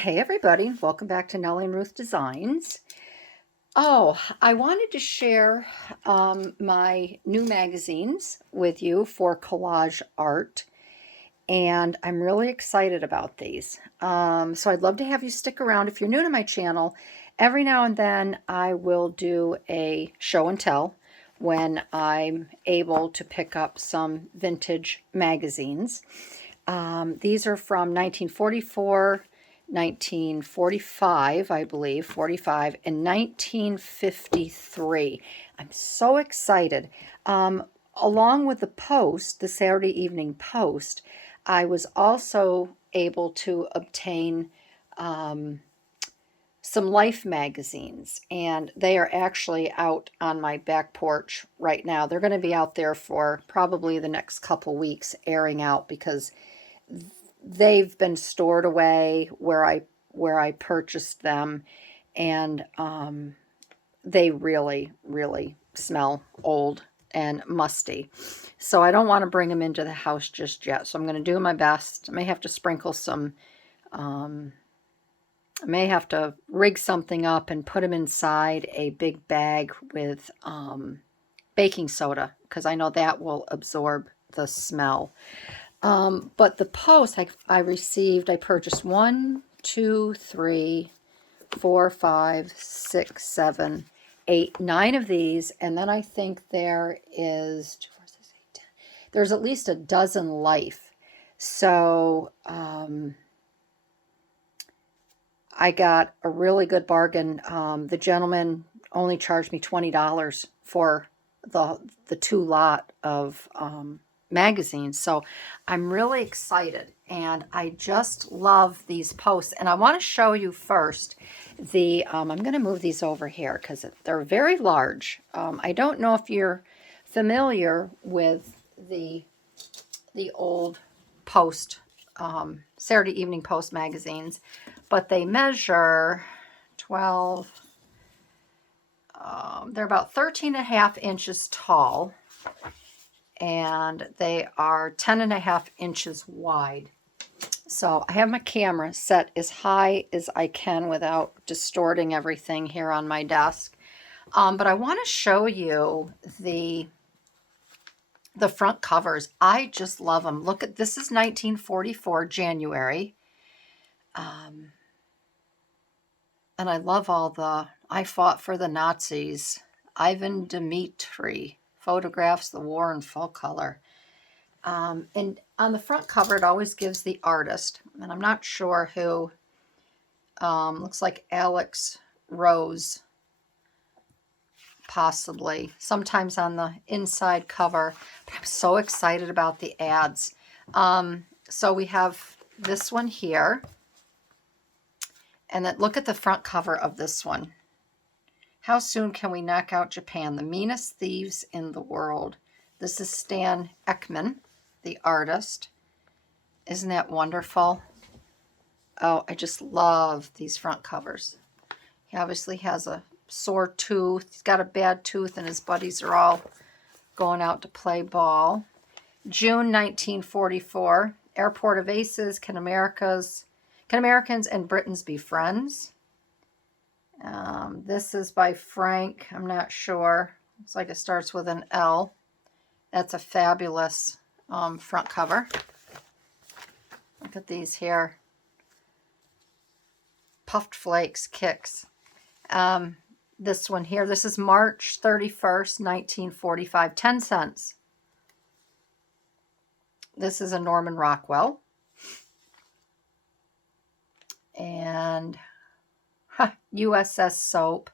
Hey everybody, welcome back to Nellie and Ruth Designs. I wanted to share my new magazines with you for collage art, and I'm really excited about these. So I'd love to have you stick around. If you're new to my channel, every now and then I will do a show and tell when I'm able to pick up some vintage magazines. These are from 1944, 1945, I believe, 45, and 1953. I'm so excited. Along with the Post, the Saturday Evening Post, I was also able to obtain some Life magazines, and they are actually out on my back porch right now. They're going to be out there for probably the next couple weeks airing out because they've been stored away where I purchased them, and they really smell old and musty. So I don't want to bring them into the house just yet. So I'm going to do my best. I may have to sprinkle some. I may have to rig something up and put them inside a big bag with baking soda because I know that will absorb the smell. But the Post I purchased 1, 2, 3, 4, 5, 6, 7, 8, 9 of these, and then I think there is 2, 4, 6, 8, 10. There's at least a dozen Life. So I got a really good bargain. The gentleman only charged me $20 for the two lot of magazines. So I'm really excited, and I just love these Posts. And I want to show you first I'm going to move these over here because they're very large. I don't know if you're familiar with the old Post, Saturday Evening Post magazines, but they measure 12, they're about 13 and a half inches tall, and they are 10 and a half inches wide. So I have my camera set as high as I can without distorting everything here on my desk. But I want to show you the front covers. I just love them. Look at this, is 1944 January. And I love all I fought for the Nazis. Ivan Dmitri photographs the war in full color. And on the front cover, it always gives the artist, and I'm not sure who. Looks like Alex Rose, possibly. Sometimes on the inside cover. But I'm so excited about the ads. So we have this one here. And then look at the front cover of this one. How soon can we knock out Japan? The meanest thieves in the world. This is Stan Ekman, the artist. Isn't that wonderful? Oh, I just love these front covers. He obviously has a sore tooth. He's got a bad tooth, and his buddies are all going out to play ball. June 1944. Airport of Aces. Can Americans and Britons be friends? This is by Frank. I'm not sure. Looks like it starts with an L. That's a fabulous front cover. Look at these here. Puffed Flakes Kicks. This one here, this is March 31st, 1945, 10 cents. This is a Norman Rockwell. And USS Soap.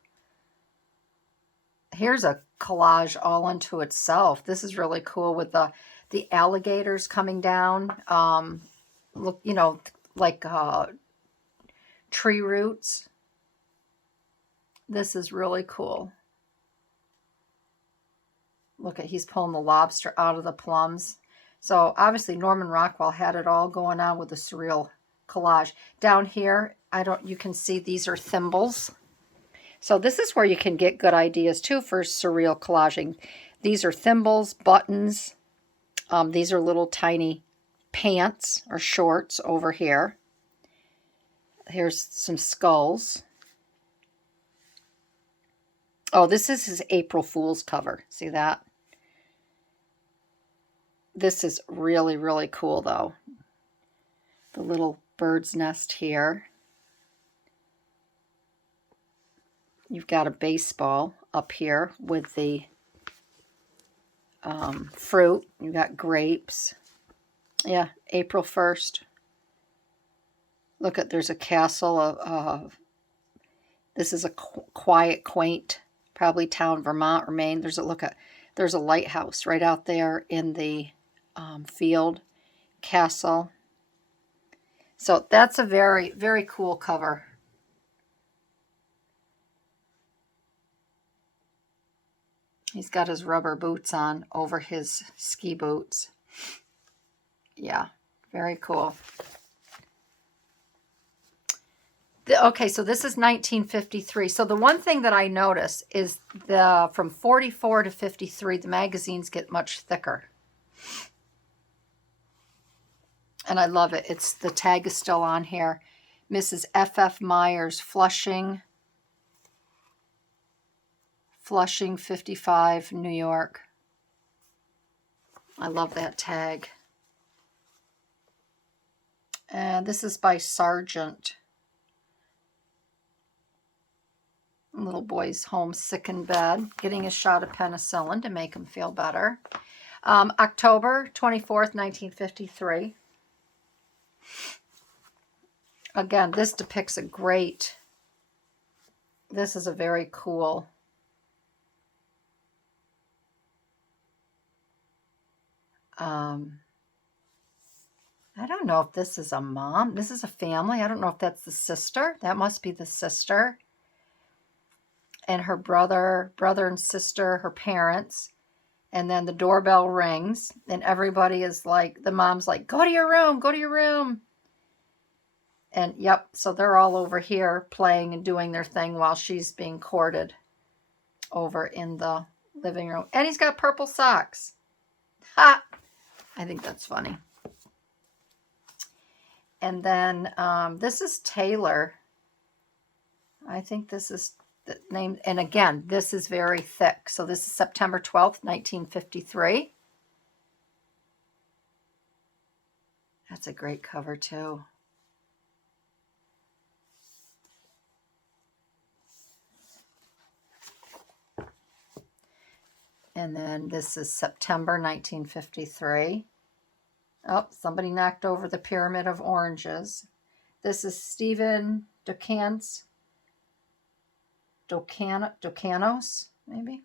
Here's a collage all unto itself. This is really cool with the alligators coming down. Look, like tree roots. This is really cool. Look at, he's pulling the lobster out of the plums. So obviously Norman Rockwell had it all going on with the surreal collage. Down here, you can see these are thimbles. So this is where you can get good ideas too for surreal collaging. These are thimbles, buttons. These are little tiny pants or shorts over here. Here's some skulls. Oh, this is his April Fool's cover. See that? This is really, really cool, though. The little bird's nest here. You've got a baseball up here with the fruit. You've got grapes. Yeah, April 1st. Look at, there's a castle. This is a quiet, quaint, probably town, Vermont or Maine. There's a lighthouse right out there in the field. Castle. So that's a very, very cool cover. He's got his rubber boots on over his ski boots. Yeah, very cool. Okay, so this is 1953. So the one thing that I notice is from 44 to 53, the magazines get much thicker. And I love it. The tag is still on here. Mrs. F.F. Myers, Flushing, 55, New York. I love that tag. And this is by Sargent. Little boy's home, sick in bed, getting a shot of penicillin to make him feel better. October 24th, 1953. Again, this depicts this is a very cool I don't know if this is a mom. This is a family. I don't know if that's the sister. That must be the sister. And her brother and sister, her parents. And then the doorbell rings. And everybody is like, the mom's like, go to your room, go to your room. And yep, so they're all over here playing and doing their thing while she's being courted over in the living room. And he's got purple socks. Ha! I think that's funny. And then this is Taylor. I think this is the name. And again, this is very thick. So this is September 12th, 1953. That's a great cover too. And then this is September 1953. Oh, somebody knocked over the pyramid of oranges. This is Stephen Docanos, maybe.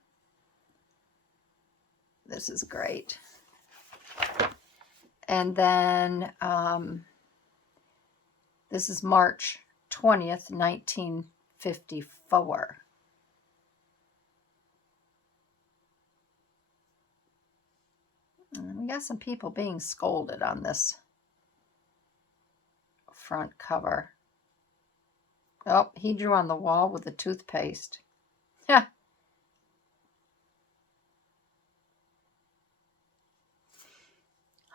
This is great. And then this is March 20th, 1954. And we got some people being scolded on this front cover. Oh, he drew on the wall with the toothpaste. Yeah.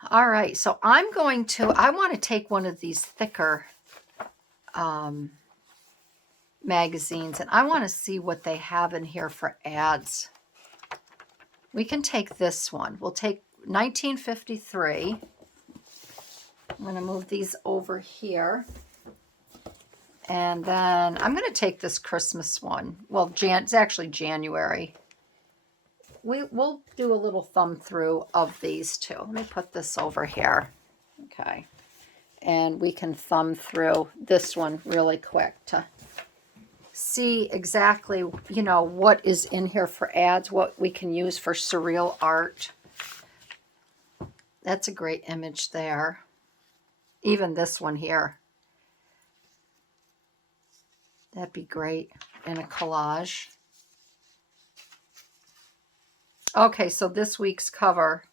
All right, so I want to take one of these thicker magazines, and I want to see what they have in here for ads. We can take this one. We'll take 1953. I'm going to move these over here. And then I'm going to take this Christmas one. Well, it's actually January. We'll do a little thumb through of these two. Let me put this over here. Okay. And we can thumb through this one really quick to see exactly, what is in here for ads, what we can use for surreal art. That's a great image there. Even this one here. That'd be great in a collage. Okay, so this week's cover.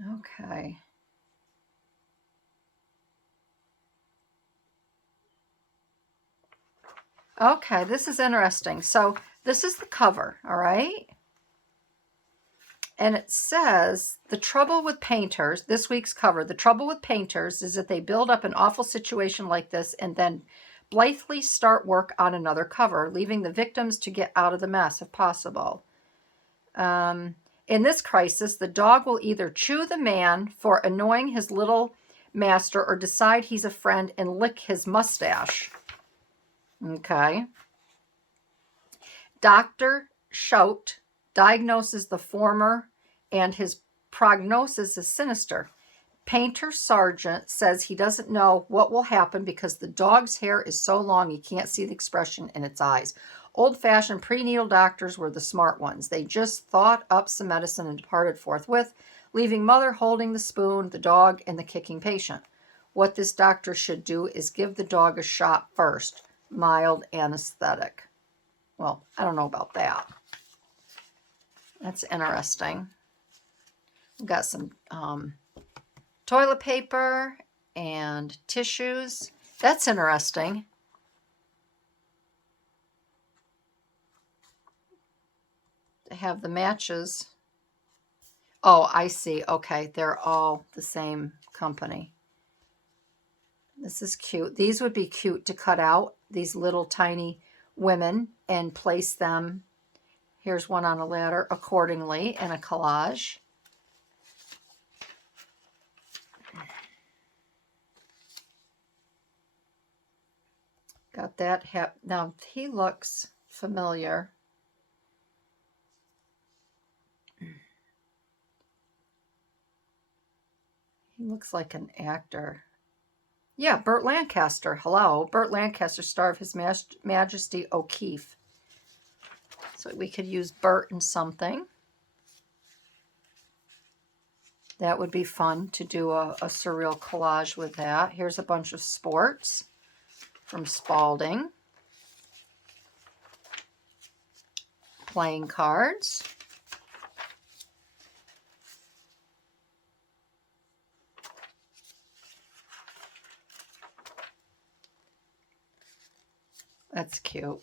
Okay. Okay, this is interesting. So this is the cover, all right? And it says, the trouble with painters, this week's cover, the trouble with painters is that they build up an awful situation like this and then blithely start work on another cover, leaving the victims to get out of the mess if possible. In this crisis, the dog will either chew the man for annoying his little master or decide he's a friend and lick his mustache. Okay. Dr. Schout diagnoses the former and his prognosis is sinister. Painter Sargent says he doesn't know what will happen because the dog's hair is so long he can't see the expression in its eyes. Old-fashioned prenatal doctors were the smart ones. They just thought up some medicine and departed forthwith, leaving mother holding the spoon, the dog, and the kicking patient. What this doctor should do is give the dog a shot first. Mild anesthetic. Well, I don't know about that. That's interesting. We've got some toilet paper and tissues. That's interesting. They have the matches. Oh, I see. Okay, they're all the same company. This is cute. These would be cute to cut out, these little tiny women, and place them. Here's one on a ladder accordingly in a collage. Got that. Now, he looks familiar. He looks like an actor. Yeah, Burt Lancaster. Hello. Burt Lancaster, star of His Majesty O'Keefe. So we could use Burt in something. That would be fun to do a surreal collage with that. Here's a bunch of sports from Spalding. Playing cards. That's cute.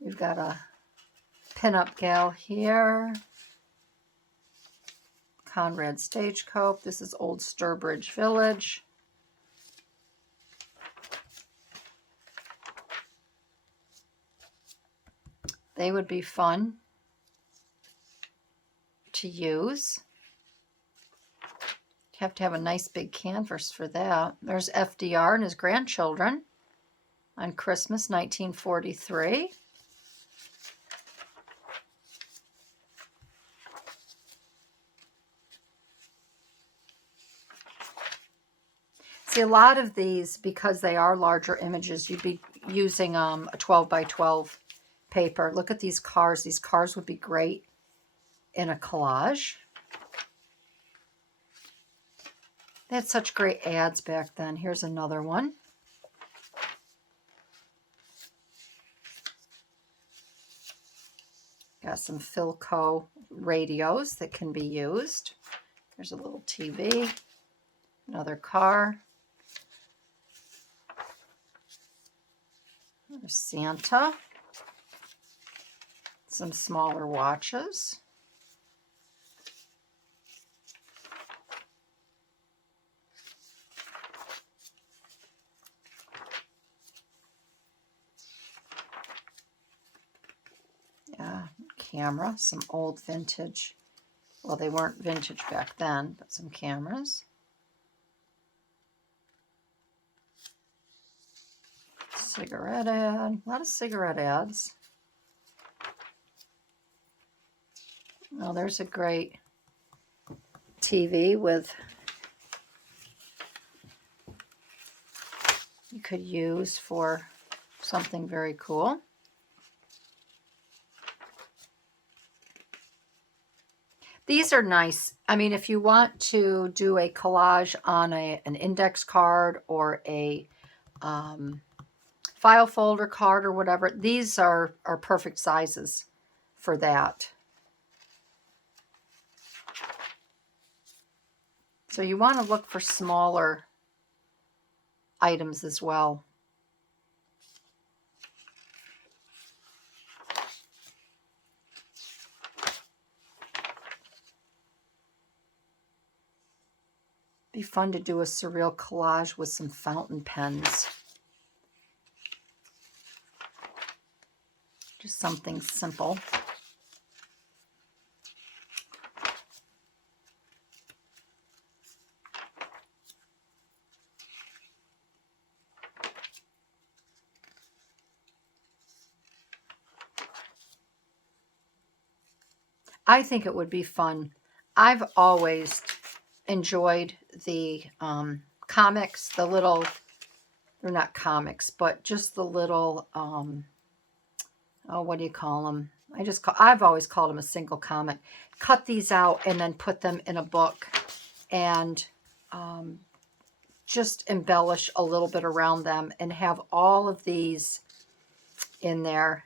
We've got a pinup gal here. Conrad Stagecoach. This is Old Sturbridge Village. They would be fun to use. You have to have a nice big canvas for that. There's FDR and his grandchildren on Christmas 1943. See, a lot of these, because they are larger images, you'd be using a 12 by 12 paper. Look at these cars. These cars would be great in a collage. They had such great ads back then. Here's another one. Got some Philco radios that can be used. There's a little TV. Another car. There's Santa. Some smaller watches. Camera, some old vintage. Well, they weren't vintage back then, but some cameras. Cigarette ad. A lot of cigarette ads. Well, there's a great TV with, you could use for something very cool. These are nice. I mean, if you want to do a collage on an index card or a file folder card or whatever, these are perfect sizes for that. So you want to look for smaller items as well. Be fun to do a surreal collage with some fountain pens. Just something simple. I think it would be fun. I've always enjoyed the comics, the little, they're not comics, but just the little, oh, what do you call them? I've always called them a single comic. Cut these out and then put them in a book and just embellish a little bit around them and have all of these in there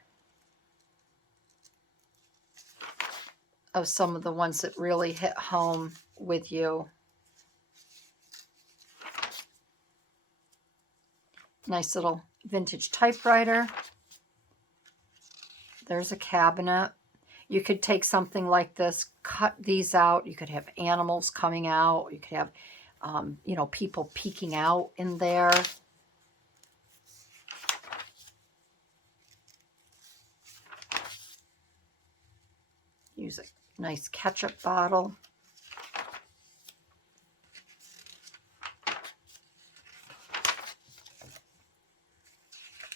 of some of the ones that really hit home with you. Nice little vintage typewriter. There's a cabinet. You could take something like this, cut these out. You could have animals coming out. You could have, you know, people peeking out in there. Use a nice ketchup bottle.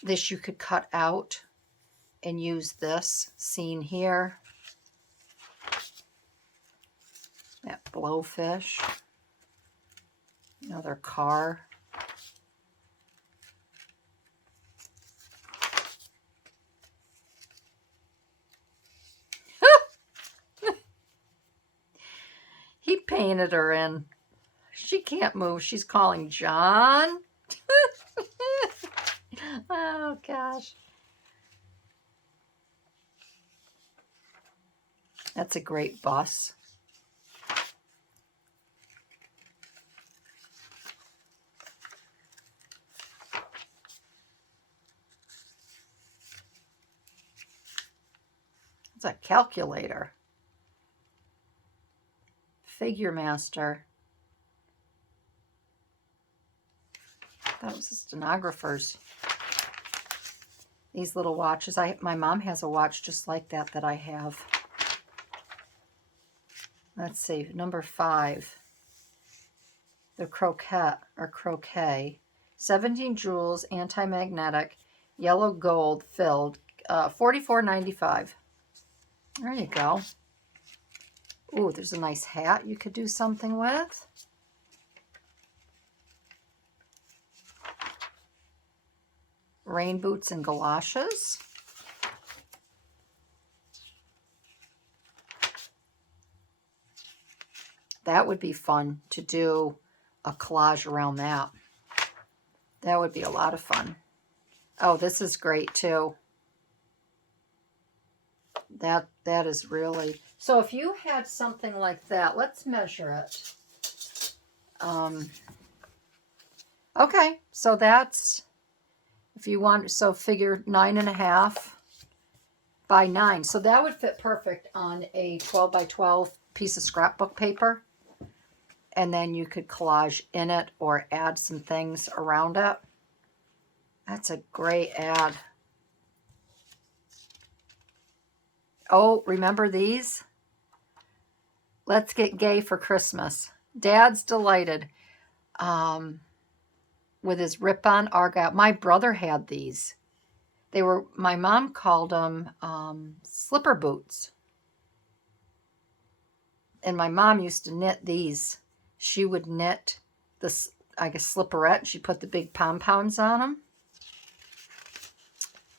This you could cut out and use this scene here. That blowfish. Another car. He painted her in. She can't move. She's calling John. Oh, gosh. That's a great bus. It's a calculator. Figure Master. That was a stenographer's. These little watches. My mom has a watch just like that I have. Let's see, number 5. The croquette or croquet. 17 jewels, anti-magnetic, yellow gold filled, $44.95. There you go. Ooh, there's a nice hat you could do something with. Rain boots and galoshes. That would be fun to do a collage around that. That would be a lot of fun. Oh, this is great too. That is really... So if you had something like that, let's measure it. Okay, so that's... If you want, so figure 9.5 by 9. So that would fit perfect on a 12 by 12 piece of scrapbook paper. And then you could collage in it or add some things around it. That's a great ad. Oh, remember these? Let's get gay for Christmas. Dad's delighted. With his rip-on Argyle. My brother had these. They were, my mom called them slipper boots. And my mom used to knit these. She would knit this, I guess, slipperette. And she put the big pom-poms on them.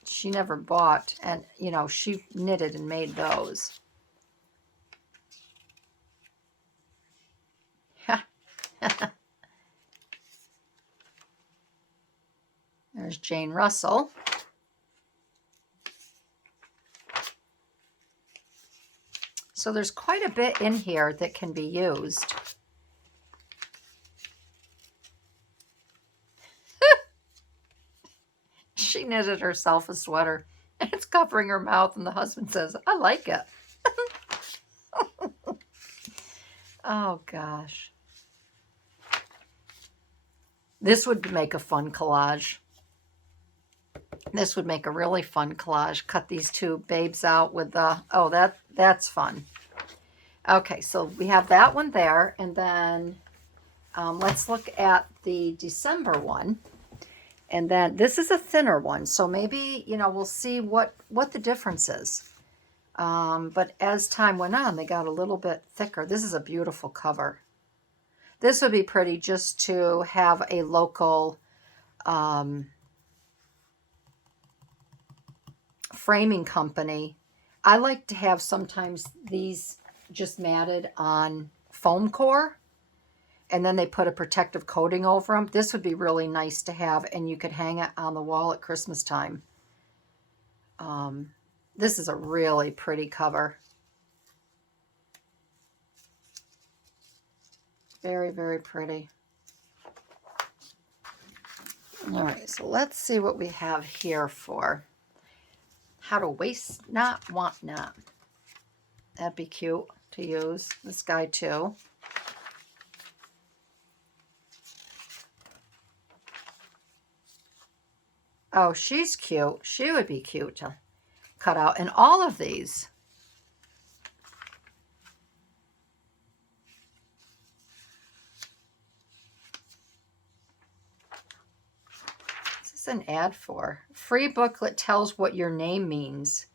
She never bought, and, you know, she knitted and made those. There's Jane Russell. So there's quite a bit in here that can be used. She knitted herself a sweater, and it's covering her mouth, and the husband says, I like it. Oh, gosh. This would make a fun collage. This would make a really fun collage. Cut these two babes out with the, oh, that's fun. Okay, so we have that one there, and then let's look at the December one. And then this is a thinner one, so maybe, you know, we'll see what the difference is. But as time went on, they got a little bit thicker. This is a beautiful cover. This would be pretty just to have a local framing company. I like to have sometimes these just matted on foam core, and then they put a protective coating over them. This would be really nice to have, and you could hang it on the wall at Christmas time. This is a really pretty cover. Very, very pretty. All right, so let's see what we have here for how to waste not, want not. That'd be cute to use. This guy too. Oh, she's cute. She would be cute to cut out. And all of these. What's this an ad for? Free booklet tells what your name means.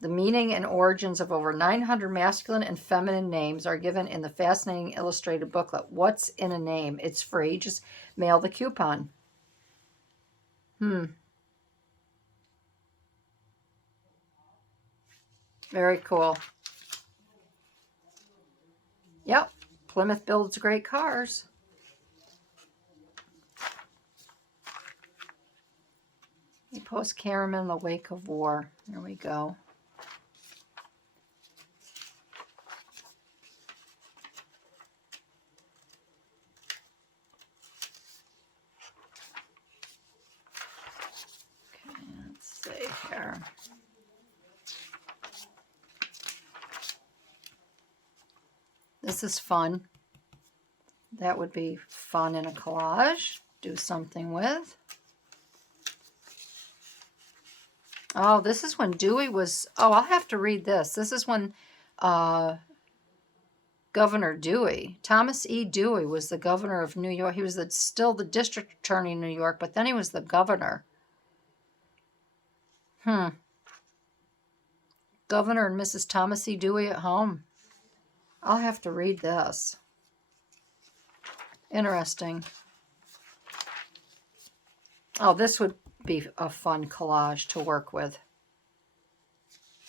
The meaning and origins of over 900 masculine and feminine names are given in the fascinating illustrated booklet. What's in a name? It's free. Just mail the coupon. Very cool. Yep. Plymouth builds great cars. You post Cameron in the wake of war. There we go. Okay, let's see here. This is fun. That would be fun in a collage. Do something with. Oh, this is when Dewey was... Oh, I'll have to read this. This is when Governor Dewey, Thomas E. Dewey, was the governor of New York. He was still the district attorney in New York, but then he was the governor. Governor and Mrs. Thomas E. Dewey at home. I'll have to read this. Interesting. Oh, this would be a fun collage to work with.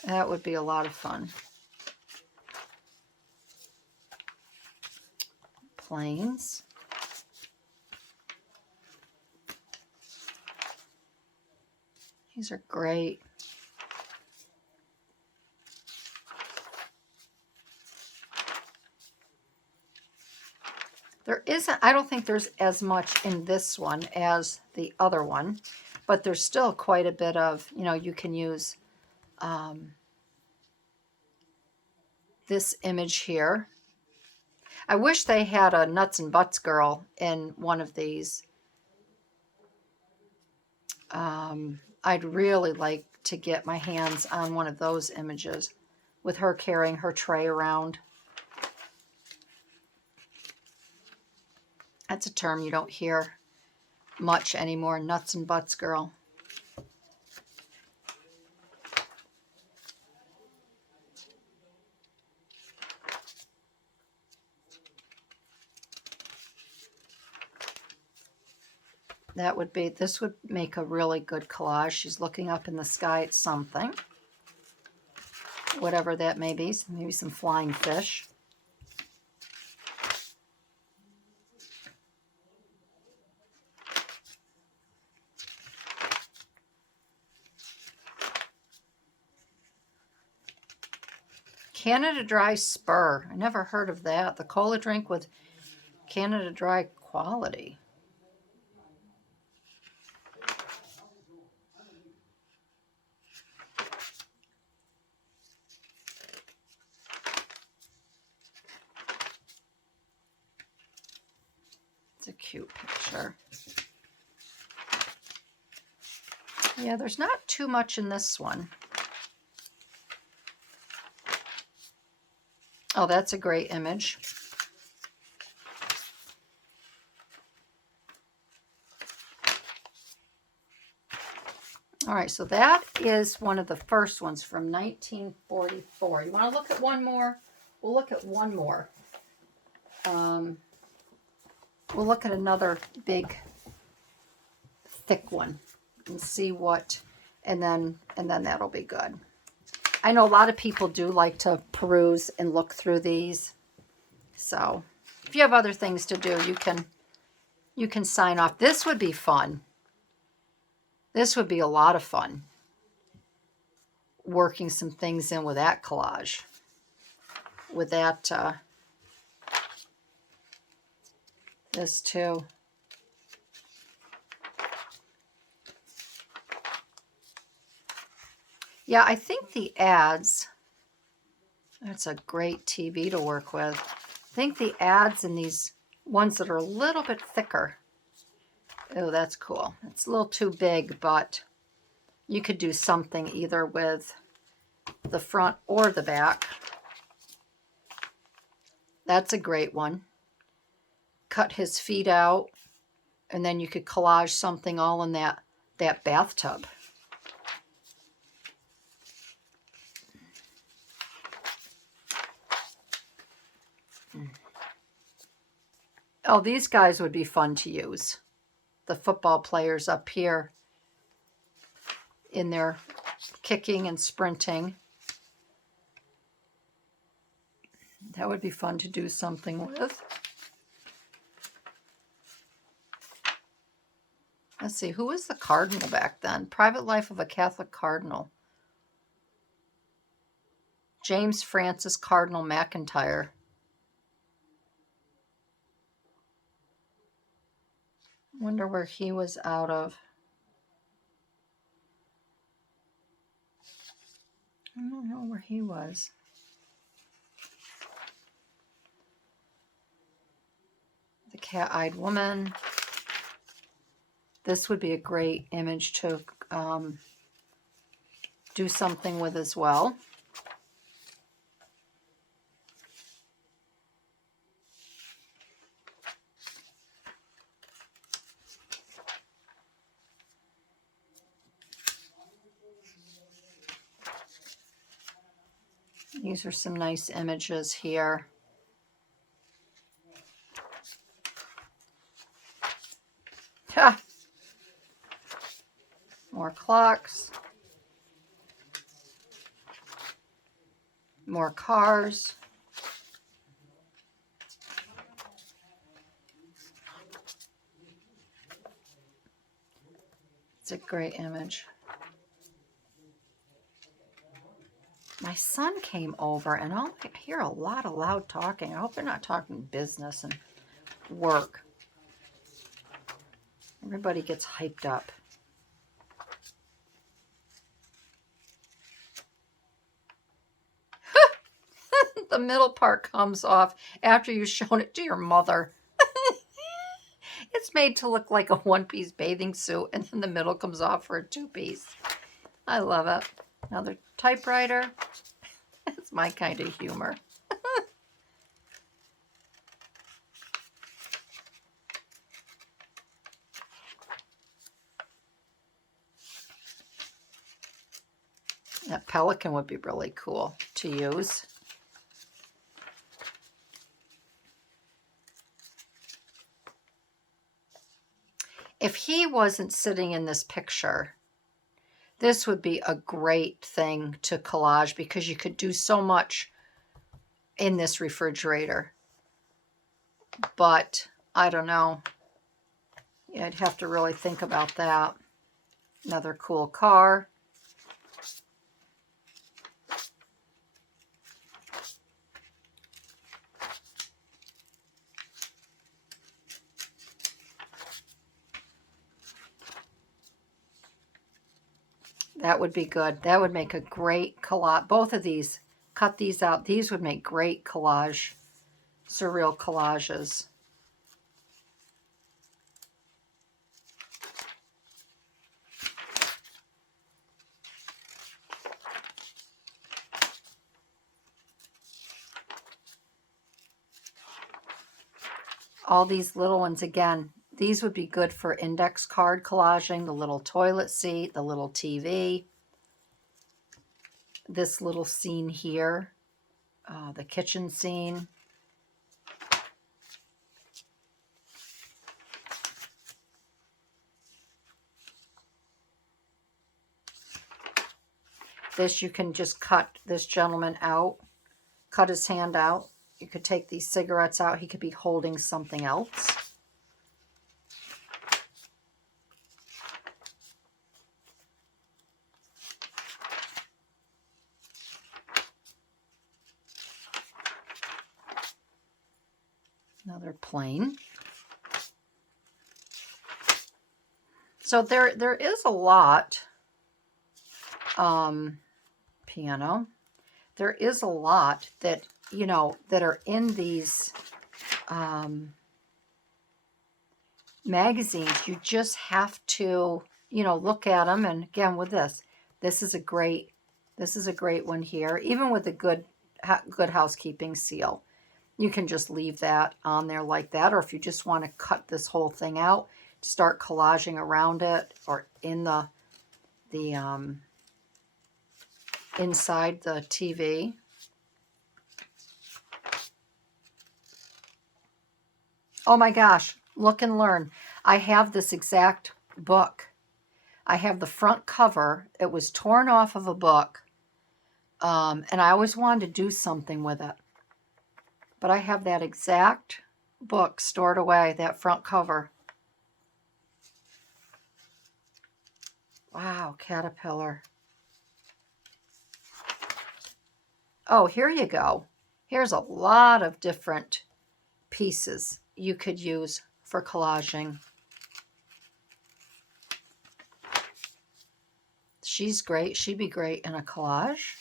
That would be a lot of fun. Planes. These are great. There isn't, I don't think there's as much in this one as the other one, but there's still quite a bit of, you know, you can use this image here. I wish they had a nuts and butts girl in one of these. I'd really like to get my hands on one of those images with her carrying her tray around. That's a term you don't hear much anymore, nuts and butts girl. That would be, this would make a really good collage. She's looking up in the sky at something. Whatever that may be, maybe some flying fish. Canada Dry Spur. I never heard of that. The cola drink with Canada Dry quality. It's a cute picture. Yeah, there's not too much in this one. Oh, that's a great image. All right, so that is one of the first ones from 1944. You want to look at one more? We'll look at one more. We'll look at another big, thick one and see what, and then that'll be good. I know a lot of people do like to peruse and look through these. So if you have other things to do, you can sign off. This would be fun. This would be a lot of fun. Working some things in with that collage. With that, this too. Yeah, I think the ads, that's a great TV to work with. I think the ads in these ones that are a little bit thicker. Oh, that's cool. It's a little too big, but you could do something either with the front or the back. That's a great one. Cut his feet out, and then you could collage something all in that bathtub. Oh, these guys would be fun to use. The football players up here in their kicking and sprinting. That would be fun to do something with. Let's see, who was the cardinal back then? Private Life of a Catholic Cardinal. James Francis Cardinal McIntyre. Wonder where he was out of. I don't know where he was. The Cat-Eyed Woman. This would be a great image to do something with as well. These are some nice images here. Ha! More clocks. More cars. It's a great image. My son came over, and I hear a lot of loud talking. I hope they're not talking business and work. Everybody gets hyped up. The middle part comes off after you've shown it to your mother. It's made to look like a one-piece bathing suit, and then the middle comes off for a two-piece. I love it. Another typewriter. That's my kind of humor. That pelican would be really cool to use. If he wasn't sitting in this picture, this would be a great thing to collage because you could do so much in this refrigerator. But I don't know. Yeah, I'd have to really think about that. Another cool car. That would be good. That would make a great collage. Both of these, cut these out. These would make great collage, surreal collages. All these little ones, again, these would be good for index card collaging, the little toilet seat, the little TV, this little scene here, the kitchen scene. This, you can just cut this gentleman out, cut his hand out. You could take these cigarettes out. He could be holding something else. Another plane. So there is a lot. Piano. There is a lot that, you know, that are in these magazines. You just have to, you know, look at them. And again, with this is a great one here. Even with a good housekeeping seal, you can just leave that on there like that. Or if you just want to cut this whole thing out, start collaging around it, or in the inside the TV. Oh my gosh, look and learn. I have this exact book. I have the front cover. It was torn off of a book, and I always wanted to do something with it. But I have that exact book stored away, that front cover. Wow, caterpillar. Oh, here you go. Here's a lot of different pieces you could use for collaging. She's great. She'd be great in a collage.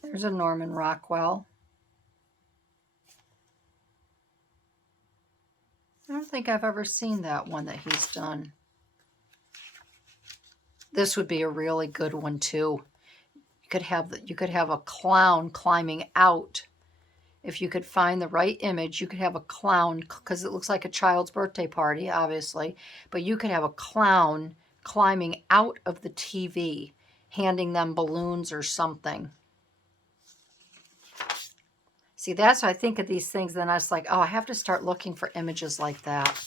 There's a Norman Rockwell. I don't think I've ever seen that one that he's done. This would be a really good one too. You could have a clown climbing out. If you could find the right image, you could have a clown, because it looks like a child's birthday party, obviously, but you could have a clown climbing out of the TV, handing them balloons or something. See, that's why I think of these things, then I was like, oh, I have to start looking for images like that.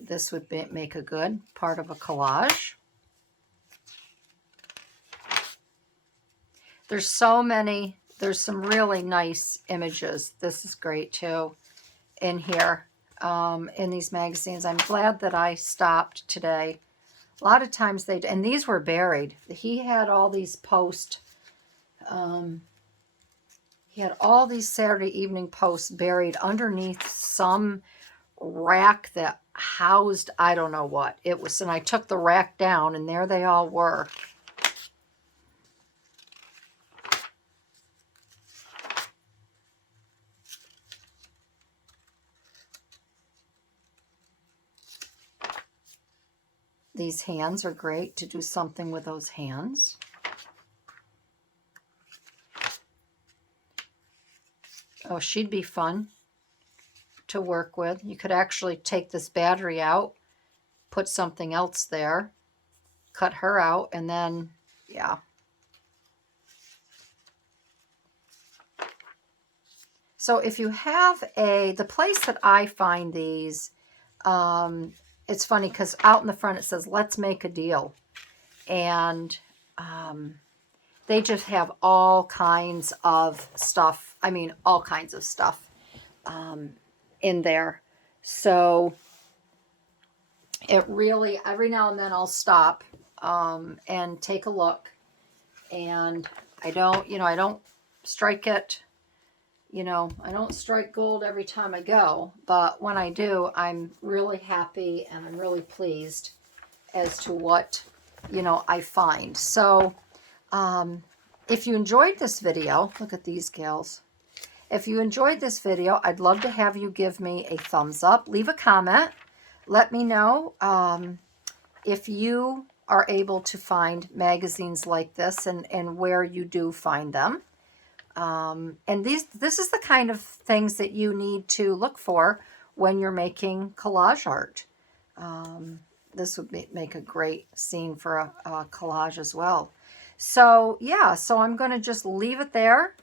This would make a good part of a collage. There's so many. There's some really nice images. This is great too in here, in these magazines. I'm glad that I stopped today. A lot of times and these were buried. He had all these he had all these Saturday evening posts buried underneath some rack that housed, I don't know what it was. And I took the rack down, and there they all were. These hands are great to do something with those hands. Oh, she'd be fun to work with. You could actually take this battery out, put something else there, cut her out, and then, yeah. So if you have the place that I find these, it's funny because out in the front it says, let's make a deal. And they just have all kinds of stuff. I mean, all kinds of stuff in there. So it really, every now and then I'll stop and take a look. And I don't, you know, I don't strike it, you know, I don't strike gold every time I go, but when I do, I'm really happy and I'm really pleased as to what, you know, I find. So, if you enjoyed this video, look at these gals. If you enjoyed this video, I'd love to have you give me a thumbs up. Leave a comment. Let me know if you are able to find magazines like this and where you do find them. And this is the kind of things that you need to look for when you're making collage art. This would make a great scene for a collage as well. So yeah, so I'm going to just leave it there.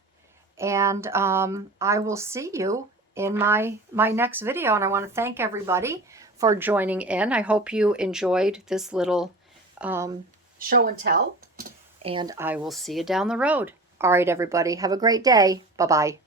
And I will see you in my next video. And I want to thank everybody for joining in. I hope you enjoyed this little show and tell. And I will see you down the road. All right, everybody. Have a great day. Bye-bye.